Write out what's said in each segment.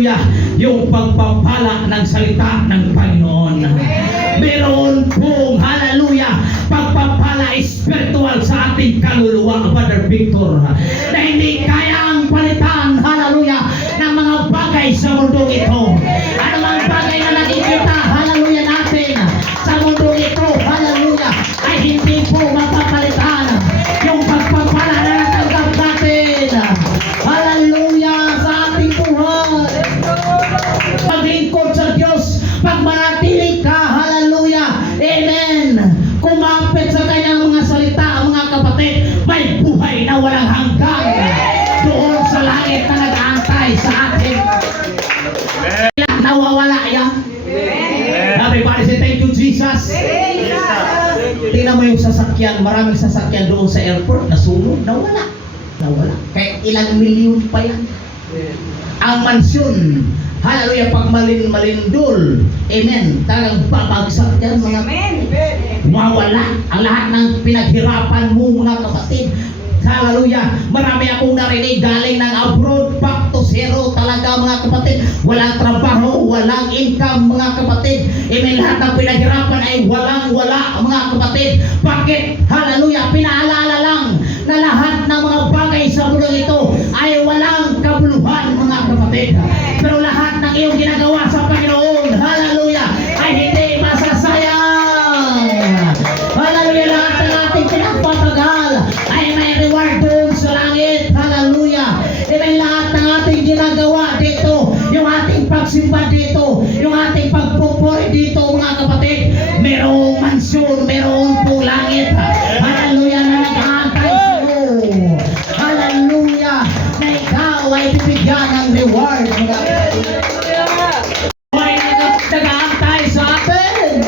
hallelujah, yung pagpapala ng salita ng Panginoon. Meron pong, hallelujah, pagpapala spiritual sa ating kaluluwa, Brother Victor, na hindi kayang palitan, hallelujah, ng mga bagay sa mundo ito. Ano mga bagay na nakikita, hallelujah, natin sa mundo ito, hallelujah, ay hindi po mapapalitan yung pagpapala na natanggap natin, hallelujah, sa ating buhay. Paglingkod sa Diyos, pagmanatili ka, hallelujah, amen, kumapit sa kanyang mga salita, mga kapatid, may buhay na walang hanggan doon sa langit na nag-aantay sa atin. Nawawala yan. Everybody say thank you, Jesus. Tingnan mo yung sasakyan, maraming sasakyan doon sa airport, nasunog, nawala. Kahit ilang milyon pa yan. Ang mansyon, hallelujah, pag malindol, amen, talagang babagsak yan, mga mawala ang lahat ng pinaghirapan mo, mga kapatid. Hallelujah, marami akong narinig galing ng abroad, back to zero talaga, mga kapatid. Walang trabaho, walang income, mga kapatid. Amen, lahat ng pinaghirapan ay walang-wala, mga kapatid. Bakit? Hallelujah, pinaalala lang na lahat ng mga bagay sa mundo ito ay walang kabuluhan, mga kapatid. Pero lahat ng iyong ginagawa sa Panginoon, hallelujah, ay hindi masasayang. Hallelujah, lahat ng ating pinagpatagal ay may reward doon sa langit. Hallelujah. Amen, lahat ng ating ginagawa dito, yung ating pagsimba dito, yung ating pagpupuri dito, mga kapatid, merong mansyon, merong po langit. Hallelujah, na nag-aantay sa iyo. Hallelujah, na ikaw ay bibigyan ng reward, mga kapatid. Ay nag-aantay sa atin.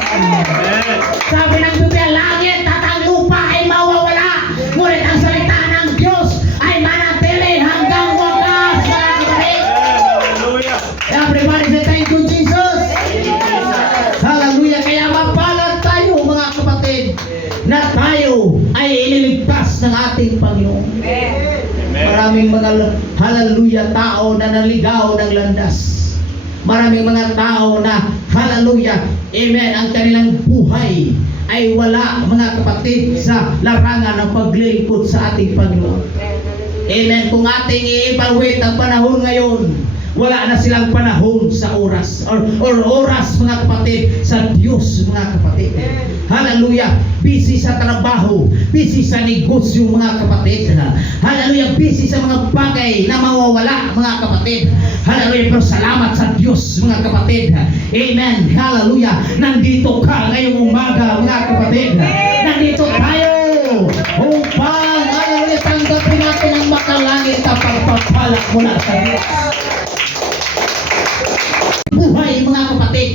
Sabi ng Biblia, langit at ang lupa ay mawawala, ngunit ang salita ng Diyos ay manatili hanggang wakas. Everybody say thank you, Jesus. Hallelujah. Kaya mapalad tayo, mga kapatid, na tayo ay ililigtas ng ating Panginoon. Maraming mga hallelujah tao na naligaw ng landas. Maraming mga tao na, hallelujah, amen, ang kanilang buhay ay wala, mga kapatid, sa larangan ng paglilingkod sa ating Panginoon. Amen. Kung ating i-evaluate ang panahon ngayon, wala na silang panahon sa oras or oras, mga kapatid, sa Diyos, mga kapatid. Hallelujah. Busy sa trabaho, busy sa negosyo, mga kapatid. Hallelujah. Busy sa mga bagay na mawawala, mga kapatid. Hallelujah. Pero salamat sa Diyos, mga kapatid. Amen. Hallelujah. Nandito ka ngayong umaga, mga kapatid. Nandito tayo upang, hallelujah, tanggapin natin ang makalangit na pagpapala mula sa Diyos. Buhay, mga kapatid,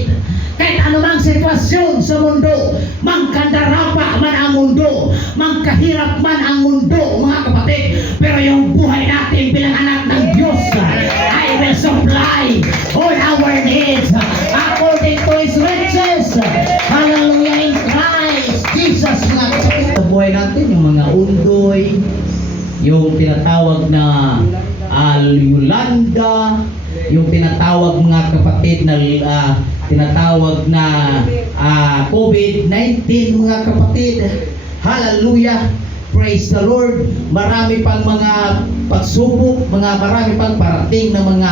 kahit anumang sitwasyon sa mundo, mangkandarapa man ang mundo, mangkahirap man ang mundo, mga kapatid, pero yung buhay natin bilang anak ng Diyos, I will supply all our needs according to His riches. Hallelujah, in Christ Jesus, mga kapatid. Sa buhay natin, yung mga undoy, yung tinatawag na Yolanda, yung tinatawag, mga kapatid, na tinatawag na COVID-19, mga kapatid. Hallelujah, praise the Lord. Marami pang mga pagsubok, marami pang parating na mga,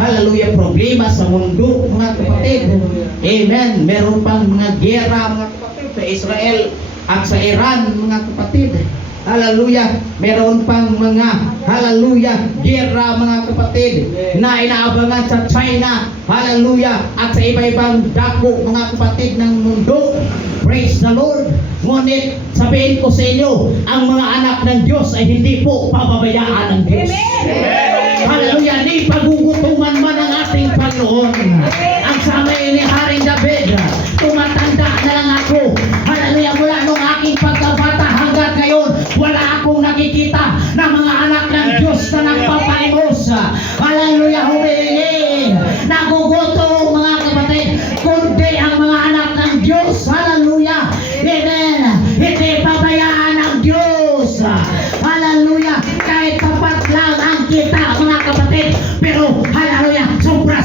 hallelujah, problema sa mundo, mga kapatid. Amen. Meron pang mga giyera, mga kapatid, sa Israel at sa Iran, mga kapatid. Hallelujah. Meron pang mga, hallelujah, giyera, mga kapatid, na inaabangan sa China, hallelujah, at sa iba-ibang dako, mga kapatid, ng mundo. Praise the Lord. Ngunit sabihin ko sa inyo, ang mga anak ng Diyos ay hindi po pababayaan ng Diyos. Hallelujah. Di pagugutuman man ang ating Panginoon. Ang sabi ni Haring David, tumatanda na lang ako, hallelujah, mula nung aking pagkabata hanggang ngayon, wala akong nakikita na mga anak ng Diyos na nagpapalimos. Hallelujah, humihingi, nagugutom, mga kapatid, kundi ang mga anak ng Diyos. Hallelujah, amen, hindi pabayaan ng Diyos. Hallelujah, kahit tapat lang ang kita, mga kapatid, pero hallelujah, sobra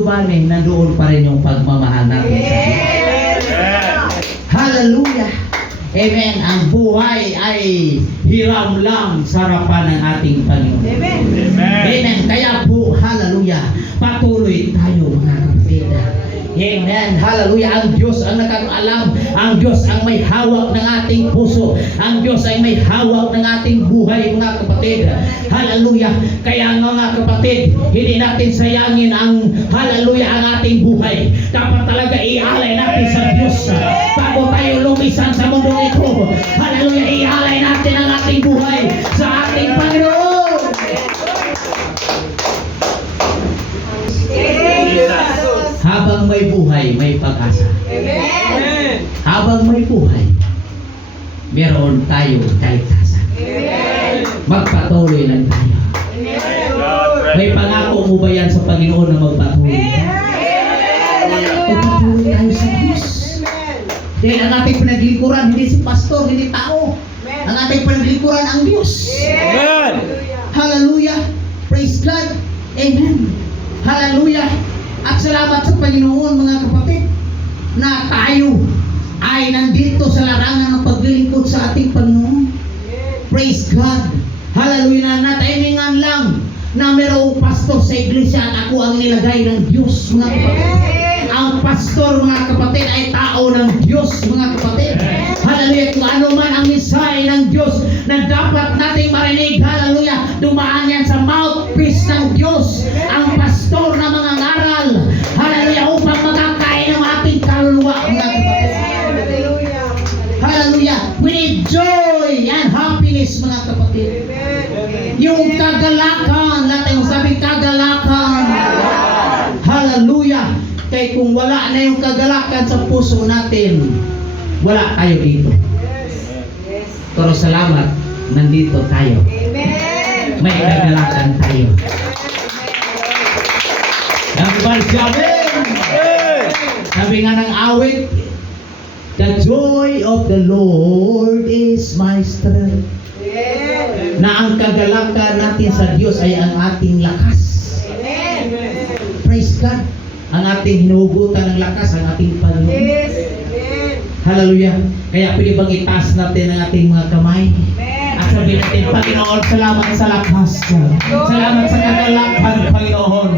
kalooban nandoon pa rin yung pagmamahal natin sa Diyos. Hallelujah! Amen. Ang buhay ay hiram lang sa harapan ng ating Panginoon. Amen. Amen. Kaya po, hallelujah, patuloy tayo mga kapatid. Amen. Hallelujah. Ang Diyos ang nakakaalam. Ang Diyos ang may hawak ng ating puso. Ang Diyos ay may hawak ng ating buhay mga kapatid. Hallelujah. Kaya mga kapatid, hindi natin sayangin ang hallelujah ang ating buhay. Dapat talaga ialay natin sa Diyos. Bago tayo lumisan sa mundo ito, hallelujah, ialay natin ang ating buhay sa ating Panginoon. Habang may buhay, may pag-asa. Amen. Habang may buhay, meron tayong kaligtasan. Amen. Magpatuloy lang tayo. May pangako mo ba yan sa Panginoon na magpatuloy? Magpatuloy tayo sa Diyos. Dahil ang ating pinaglingkuran, hindi si pastor, hindi tao. Ang ating pinaglingkuran, ang Diyos. Amen. Hallelujah. Praise God. Amen. Hallelujah. At salamat sa Panginoon mga kapatid na tayo ay nandito sa larangan ng paglilingkod sa ating Panginoon. Praise God. Hallelujah. Na natimingan lang na mayroong pastor sa iglesia at ako ang nilagay ng Diyos mga kapatid. Ang pastor mga kapatid ay tao ng Diyos mga kapatid. Hallelujah. Kung ano man ang mensahe ng Diyos na dapat nating marinig, hallelujah, dumaan yan sa mouthpiece ng Diyos. Ang pastor na mga ngaral, hallelujah, upang makakain ng ating kaluluwa mga kapatid. Hallelujah. We need joy and happiness mga kapatid. Yung kagalakan, lahat yung sabi kagalakan. Hallelujah. Kaya kung wala na yung kagalakan sa puso natin, wala tayo dito. Pero salamat, nandito tayo. May kagalakan tayo. Sabi nga ng awit, the joy of the Lord is my strength. Na ang kagalakan natin sa Diyos ay ang ating lakas. Praise God. Ang ating hinuhugutan ng lakas, ang ating Panginoon. Hallelujah. Kaya pwede bang itaas natin ang ating mga kamay? At sabihin natin, Panginoon, salamat sa lakas. Salamat sa kagalakan, Panginoon.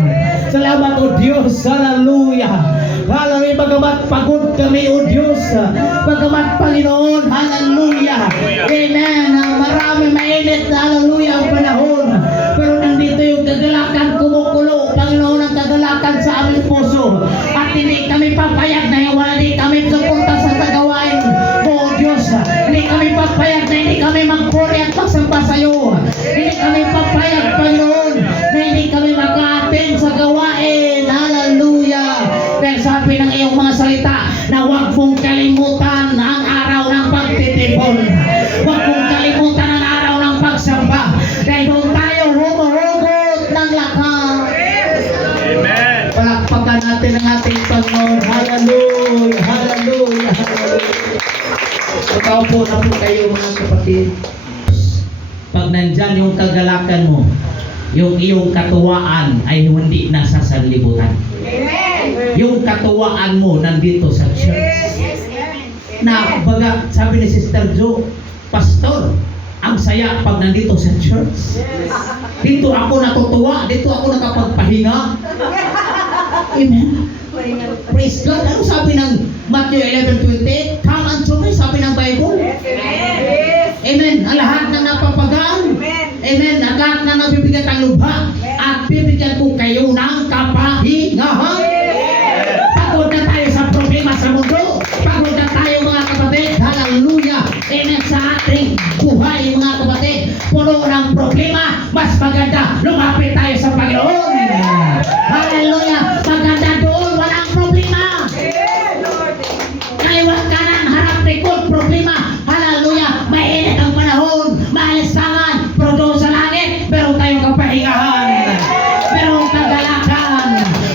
Salamat, O Diyos. Hallelujah. Hallelujah. Bagamat pagod kami, O Diyos. Bagamat, Panginoon, hallelujah. Amen. Marami mainit na hallelujah ang panahon. Pero nandito yung kagalakan, kumukulo, Panginoon, ang kagalakan sa aming puso. At hindi kami papayag na wala, hindi kami pupunta sa tagawain. O Diyos, hindi kami papayag na hindi kami magpuri at magsamba sa iyo. Hindi kami papayag, Panginoon, na hindi kami mag-attend sa gawain. Hallelujah. Dahil sabi ng iyong mga salita na huwag mong kalimutan ang araw ng pagtitipon. Huwag mong kalimutan ang araw ng pagsamba. Dahil doon tayo humuhugot ng lakas. Amen. Palakpakan natin ang ating Panginoon. Hallelujah. Hallelujah. Hallelujah. Pagkaupo na po kayo mga kapatid. Pag nandyan yung kagalakan mo, yung iyong katuwaan ay hindi nasa sanlibutan. Yung katuwaan mo nandito sa church. Na baga, sabi ni Sister Jo, Pastor, ang saya pag nandito sa church. Dito ako natutuwa, dito ako nakapagpahinga. Amen. Praise God. Ano sabi ng Matthew 11:28? Come unto me, sabi ng Bible. Amen. Ang lahat ng napapagaan. Amen. Ang lahat ng nabibigyan ng lubha. At bibigyan ko kayo ng kapahingahan. Pagod na tayo sa problema sa mundo. Pagod na tayo mga kapatid. Hallelujah. Amen. Sa ating buhay mga kapatid, puno ng problema. Mas maganda lumapit tayo sa Panginoon. Hallelujah. Maganda doon, walang problema. Kaliwat kanan, harap likod, problema. Hallelujah. Mainit ang panahon, maalisangan, pero doon sa langit, meron tayong kapahingahan. Merong kagalakan.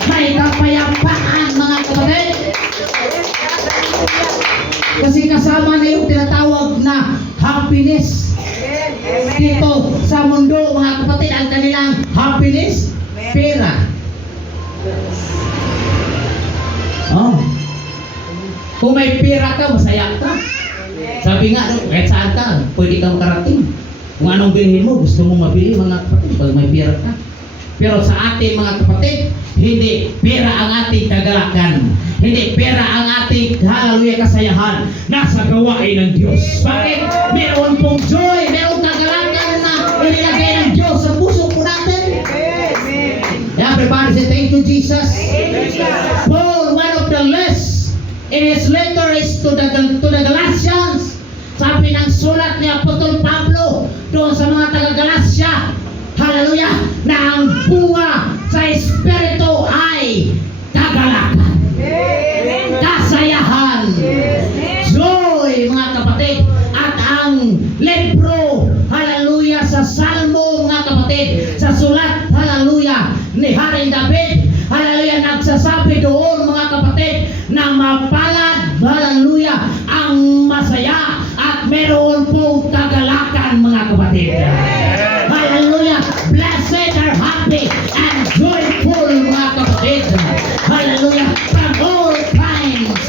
May kapayapaan mga kapatid. Kasi kasama na yung tinatawag na happiness. Dito sa mundo mga kapatid, ang kanilang happiness, pera. Kung may pera ka, masaya ka. Sabi nga, kahit saan ka, pwede kang makarating. Kung anong bilhin mo, gusto mo mabili mga kapatid, pag may pera ka. Pero sa ating mga kapatid, hindi pera ang ating kagalakan. Hindi pera ang ating hallelujah kasayahan. Nasa gawain ng Diyos. Bakit? Meron pong joy, meron kagalakan na inilagay ng Diyos sa puso po natin. Everybody say, thank you, Jesus. Paul, one of the less in his letter is to the Galatians. Sabi ng sulat ni Apostol Pablo doon sa mga taga-Galacia, hallelujah, na ang bunga sa Espiritu ay kagalakan, kasayahan, joy, mga kapatid. At ang libro, hallelujah, sa Salmo, mga kapatid, sa sulat, hallelujah, ni Haring David, hallelujah, nagsasabi doon, mga kapatid, na mapalad, hallelujah, ang masaya at meron pong kagalakan, mga kapatid. Hallelujah, blessed are happy and joyful, mga kapatid. Hallelujah, from all times.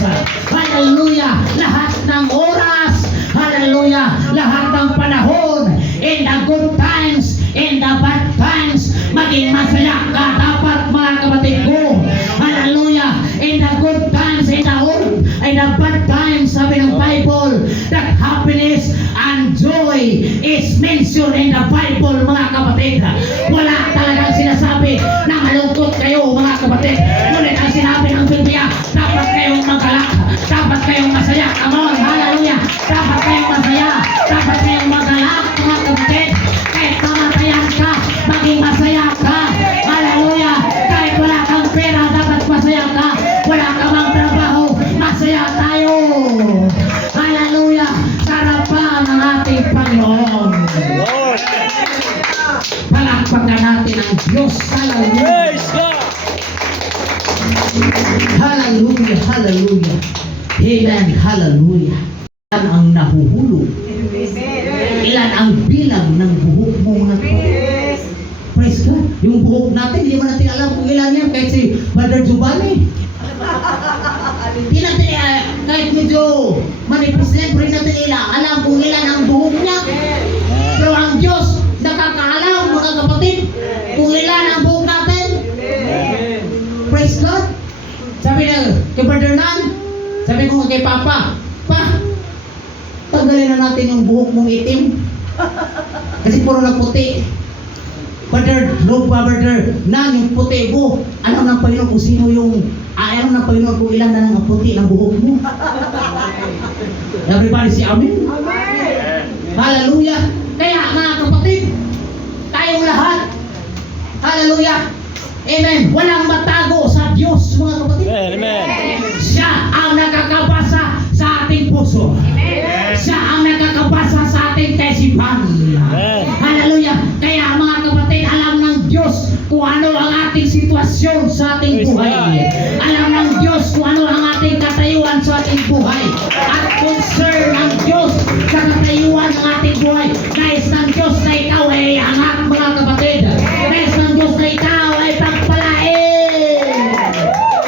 Hallelujah, lahat ng oras. Hallelujah, lahat ng panahon. In the good times, in the bad times, maging masaya ka dapat, mga kapatid ko. Hallelujah, in the good times, in the bad times, sabi ng Bible, that happiness and joy is mentioned in the Bible, mga kapatid. Wala talagang sinasabi na malungkot kayo, mga kapatid. Ngunit ang sinabi ng Biblia, dapat kayong magalak, dapat kayong masaya. Come on, hallelujah. Dapat kayong masaya, dapat kayong magalak, mga kapatid. Kahit kamatayan ka, maging masaya ka. Hallelujah. Kahit wala kang pera, dapat masaya ka. Wala ka mang trabaho, masaya tayo. Hallelujah. Sarapan ng ating Panginoon. Palakpakan natin ang Diyos. Hallelujah. Praise God. Hallelujah. Hallelujah. Amen. Hallelujah. Ilan ang nahuhulog? Ilan ang bilang ng buhok mo, mga kapatid? Praise God. Yung buhok natin, hindi man natin alam kung ilan yan. Kahit si Brother Giovanni. Hindi natin, kahit medyo manipis lang, pero natin alam kung ilan ang buhok niya. Pero ang Diyos, nakakaalam, mga kapatid, kung ilan ang buhok natin. Praise God. Sabi na kay Brother Nan, sabi ko kay Papa, Pa, tanggalin na natin yung buhok mong itim. Kasi puro na puti. Brother Nan, yung puti mo, alam ng Panginoon kung sino yung, alam ng Panginoon kung ilan na ng puti ng buhok mo. Everybody say amen. Amen. Hallelujah. Kaya mga kapatid, tayong lahat, hallelujah, amen, walang matago sa Diyos, mga kapatid. Amen. Siya ang nakakabasa sa ating puso. Siya ang nakakabasa sa ating kaisipan. Hallelujah. Kaya mga kapatid, alam ng Diyos kung ano ang ating sitwasyon sa ating buhay. Alam ng Diyos kung ano ang ating katayuan sa ating buhay. At concern ng Diyos sa katayuan ng ating buhay. Nais ng Diyos na ikaw ay angat, mga kapatid. Nais ng Diyos na ikaw ay pagpalain.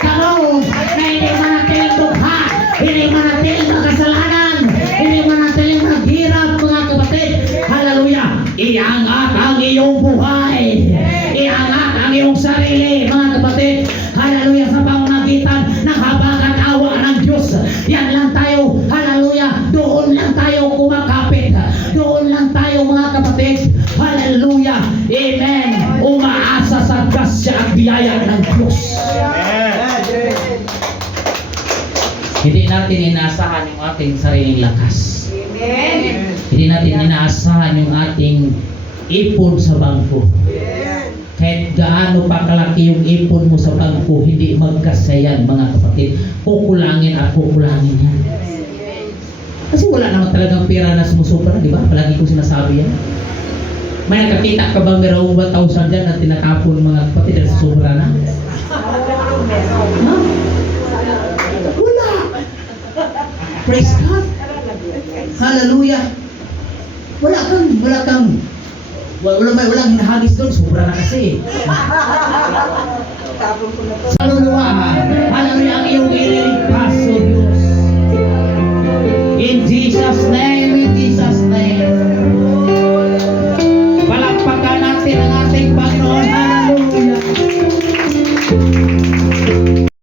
Come on, na hindi manatiling dugha, hindi manatiling makasalanan, hindi manatiling maghirap, mga kapatid. Hallelujah. Iangat ang iyong buhay. Iangat ang iyong sarili, mga kapatid. Hallelujah. Sa pamamagitan ng habag at awa ng Diyos. Yan lang tayo. Hallelujah. Doon lang tayo kumakapit. Doon lang tayo, mga kapatid. Hallelujah. Amen. Umaasa sa grasya at biyaya ng Diyos. Hindi natin inaasahan yung ating sariling lakas. Hindi natin inaasahan yung ating ipon sa bangko. Kahit gaano pa kalaki yung ipon mo sa bangko, hindi magkasayan, mga kapatid. Kukulangin at kukulangin yan. Kasi wala naman talagang pera na sumusobra, di ba? Palagi ko sinasabi yan. May nakakita ka bang merong 1,000 dyan na tinatapon, mga kapatid, na sobra na? Ha? Wala. Praise God. Hallelujah. Walang hinahagis doon, sobra na kasi. Sa luluwa, hallelujah, ang iyong ililigtas, O Diyos. In Jesus' name, in Jesus' name.